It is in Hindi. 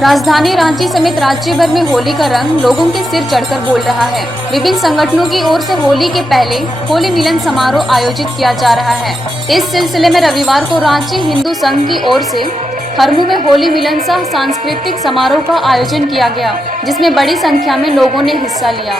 राजधानी रांची समेत राज्य भर में होली का रंग लोगों के सिर चढ़कर बोल रहा है। विभिन्न संगठनों की ओर से होली के पहले होली मिलन समारोह आयोजित किया जा रहा है। इस सिलसिले में रविवार को रांची हिंदू संघ की ओर से हरमू में होली मिलन सह सांस्कृतिक समारोह का आयोजन किया गया, जिसमें बड़ी संख्या में लोगों ने हिस्सा लिया।